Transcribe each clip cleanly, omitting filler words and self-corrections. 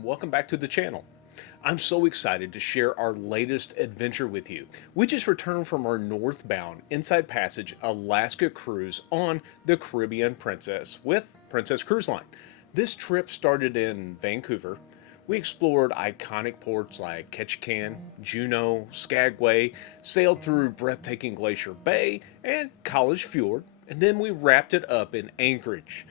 and welcome back to the channel. I'm so excited to share our latest adventure with you. We just returned from our northbound Inside Passage Alaska cruise on the Caribbean Princess with Princess Cruise Line. This trip started in Vancouver. We explored iconic ports like Ketchikan, Juneau, Skagway, sailed through breathtaking Glacier Bay and College Fjord, and then we wrapped it up in Anchorage.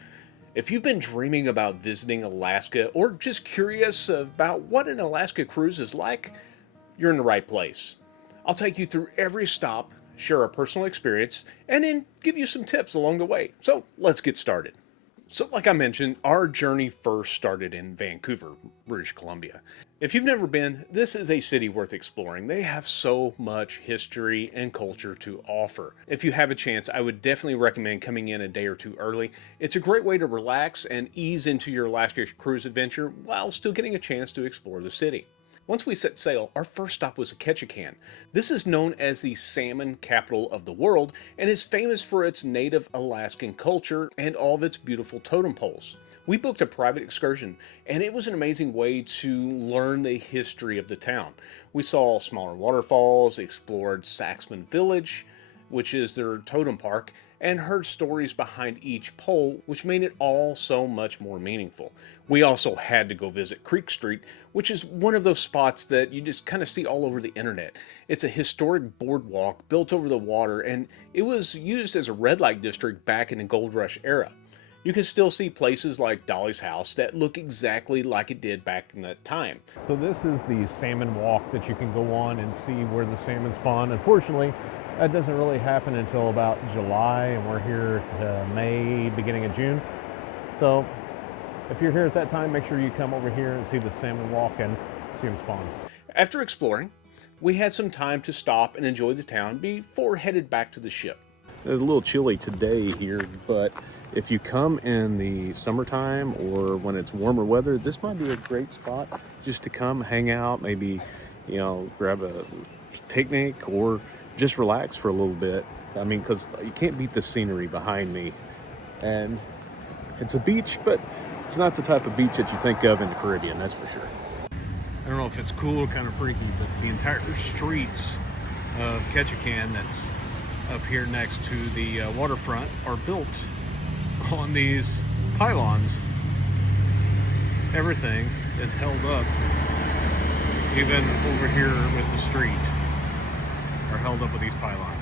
If you've been dreaming about visiting Alaska or just curious about what an Alaska cruise is like, you're in the right place. I'll take you through every stop, share a personal experience, and then give you some tips along the way. So let's get started. So like I mentioned, our journey first started in Vancouver, British Columbia. If you've never been, this is a city worth exploring. They have so much history and culture to offer. If you have a chance, I would definitely recommend coming in a day or two early. It's a great way to relax and ease into your Alaska cruise adventure while still getting a chance to explore the city. Once we set sail, our first stop was Ketchikan. This is known as the salmon capital of the world and is famous for its native Alaskan culture and all of its beautiful totem poles. We booked a private excursion, and it was an amazing way to learn the history of the town. We saw smaller waterfalls, explored Saxman Village, which is their totem park, and heard stories behind each pole, which made it all so much more meaningful. We also had to go visit Creek Street, which is one of those spots that you just kind of see all over the internet. It's a historic boardwalk built over the water, and it was used as a red light district back in the Gold Rush era. You can still see places like Dolly's house that look exactly like it did back in that time. So this is the salmon walk that you can go on and see where the salmon spawn. Unfortunately, that doesn't really happen until about July, and we're here May, beginning of June. So if you're here at that time, make sure you come over here and see the salmon walk and see them spawn. After exploring, we had some time to stop and enjoy the town before headed back to the ship. It's a little chilly today here, but if you come in the summertime or when it's warmer weather, this might be a great spot just to come hang out, maybe, grab a picnic or just relax for a little bit. I mean, because you can't beat the scenery behind me. And it's a beach, but it's not the type of beach that you think of in the Caribbean, that's for sure. I don't know if it's cool or kind of freaky, but the entire streets of Ketchikan that's up here next to the waterfront are built on these pylons. Everything is held up, even over here with the street, are held up with these pylons.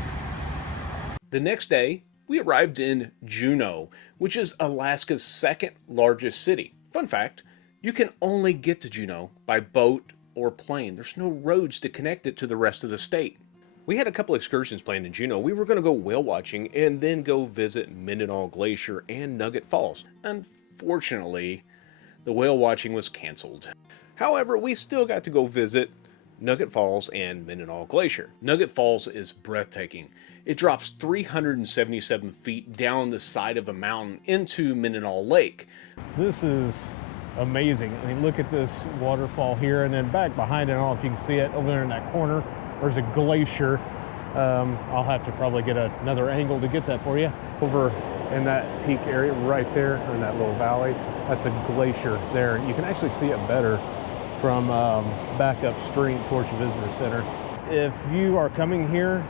The next day, we arrived in Juneau, which is Alaska's second largest city. Fun fact, you can only get to Juneau by boat or plane. There's no roads to connect it to the rest of the state. We had a couple excursions planned in Juneau. We were going to go whale watching and then go visit Mendenhall Glacier and Nugget Falls. Unfortunately, the whale watching was canceled. However, we still got to go visit Nugget Falls and Mendenhall Glacier. Nugget Falls is breathtaking. It drops 377 feet down the side of a mountain into Mendenhall Lake. This is amazing. I mean, look at this waterfall here, and then back behind it, I don't know if you can see it over there in that corner, there's a glacier. I'll have to probably get another angle to get that for you. Over in that peak area right there in that little valley, that's a glacier there. You can actually see it better from back upstream towards the visitor center. If you are coming here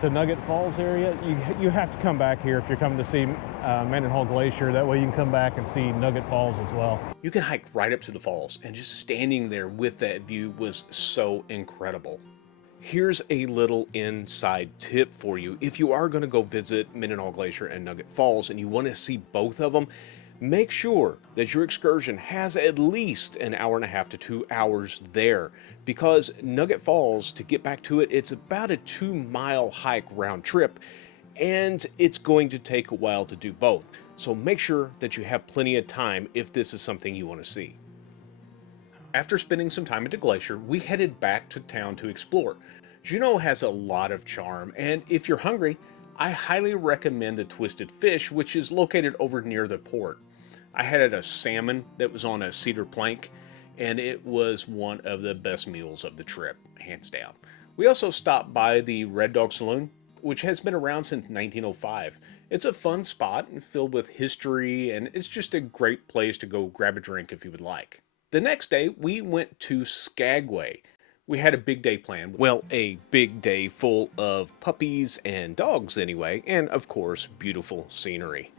to Nugget Falls area, you have to come back here if you're coming to see Mendenhall Glacier. That way you can come back and see Nugget Falls as well. You can hike right up to the falls, and just standing there with that view was so incredible. Here's a little inside tip for you. If you are going to go visit Mendenhall Glacier and Nugget Falls and you want to see both of them, make sure that your excursion has at least an hour and a half to 2 hours there, because Nugget Falls, to get back to it, it's about a 2-mile hike round trip, and it's going to take a while to do both. So make sure that you have plenty of time if this is something you want to see. After spending some time at the glacier, we headed back to town to explore. Juneau has a lot of charm, and if you're hungry, I highly recommend the Twisted Fish, which is located over near the port. I had a salmon that was on a cedar plank, and it was one of the best meals of the trip, hands down. We also stopped by the Red Dog Saloon, which has been around since 1905. It's a fun spot and filled with history, and it's just a great place to go grab a drink if you would like. The next day, we went to Skagway. We had a big day planned. Well, a big day full of puppies and dogs, anyway, and of course, beautiful scenery.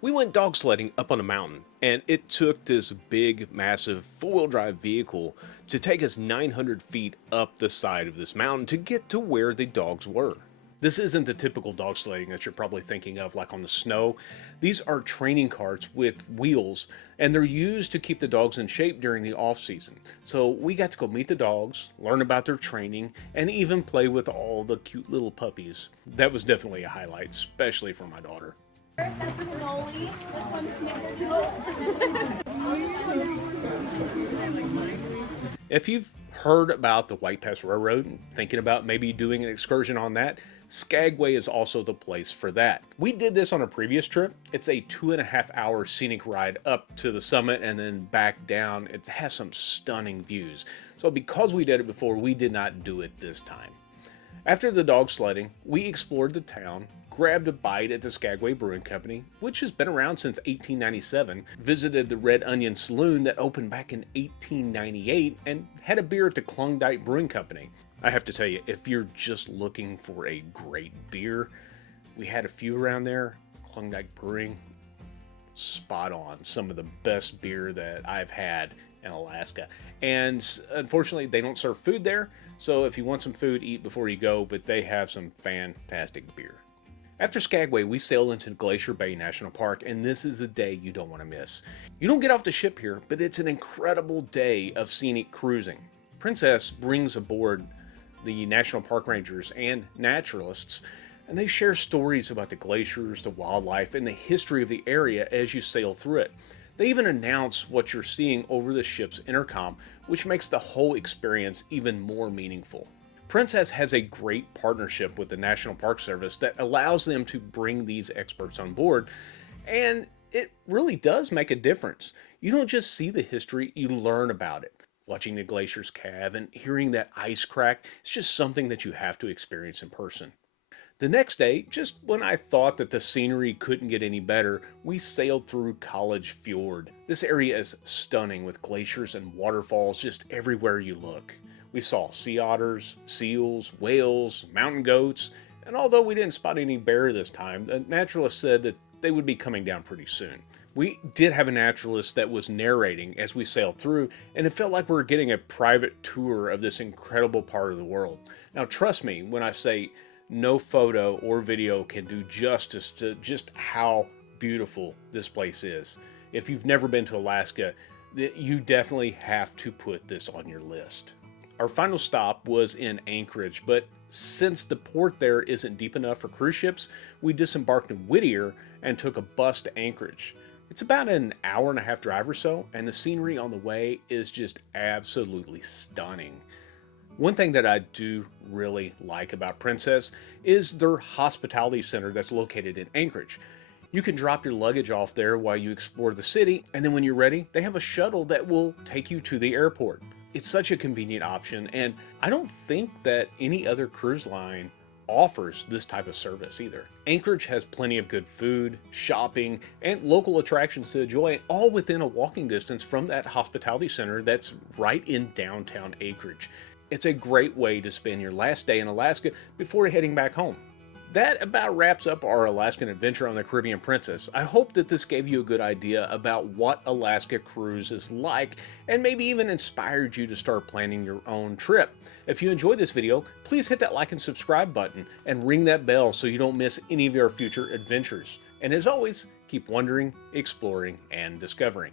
We went dog sledding up on a mountain, and it took this big, massive four-wheel drive vehicle to take us 900 feet up the side of this mountain to get to where the dogs were. This isn't the typical dog sledding that you're probably thinking of, like on the snow. These are training carts with wheels, and they're used to keep the dogs in shape during the off season. So we got to go meet the dogs, learn about their training, and even play with all the cute little puppies. That was definitely a highlight, especially for my daughter. If you've heard about the White Pass Railroad and thinking about maybe doing an excursion on that, Skagway is also the place for that. We did this on a previous trip. It's a 2.5-hour scenic ride up to the summit and then back down. It has some stunning views. So because we did it before, we did not do it this time. After the dog sledding, we explored the town, grabbed a bite at the Skagway Brewing Company, which has been around since 1897, visited the Red Onion Saloon that opened back in 1898, and had a beer at the Klondike Brewing Company. I have to tell you, if you're just looking for a great beer, we had a few around there. Klondike Brewing, spot on. Some of the best beer that I've had in Alaska. And unfortunately, they don't serve food there, so if you want some food, eat before you go, but they have some fantastic beer. After Skagway, we sailed into Glacier Bay National Park, and this is a day you don't want to miss. You don't get off the ship here, but it's an incredible day of scenic cruising. Princess brings aboard the National Park Rangers and naturalists, and they share stories about the glaciers, the wildlife, and the history of the area as you sail through it. They even announce what you're seeing over the ship's intercom, which makes the whole experience even more meaningful. Princess has a great partnership with the National Park Service that allows them to bring these experts on board, and it really does make a difference. You don't just see the history, you learn about it. Watching the glaciers calve and hearing that ice crack, it's just something that you have to experience in person. The next day, just when I thought that the scenery couldn't get any better, we sailed through College Fjord. This area is stunning with glaciers and waterfalls just everywhere you look. We saw sea otters, seals, whales, mountain goats, and although we didn't spot any bear this time, the naturalist said that they would be coming down pretty soon. We did have a naturalist that was narrating as we sailed through, and it felt like we were getting a private tour of this incredible part of the world. Now trust me when I say no photo or video can do justice to just how beautiful this place is. If you've never been to Alaska, you definitely have to put this on your list. Our final stop was in Anchorage, but since the port there isn't deep enough for cruise ships, we disembarked in Whittier and took a bus to Anchorage. It's about an hour-and-a-half drive or so, and the scenery on the way is just absolutely stunning. One thing that I do really like about Princess is their hospitality center that's located in Anchorage. You can drop your luggage off there while you explore the city, and then when you're ready, they have a shuttle that will take you to the airport. It's such a convenient option, and I don't think that any other cruise line offers this type of service either. Anchorage has plenty of good food, shopping, and local attractions to enjoy, all within a walking distance from that hospitality center that's right in downtown Anchorage. It's a great way to spend your last day in Alaska before heading back home. That about wraps up our Alaskan adventure on the Caribbean Princess. I hope that this gave you a good idea about what Alaska cruise is like and maybe even inspired you to start planning your own trip. If you enjoyed this video, please hit that like and subscribe button and ring that bell so you don't miss any of our future adventures. And as always, keep wondering, exploring, and discovering.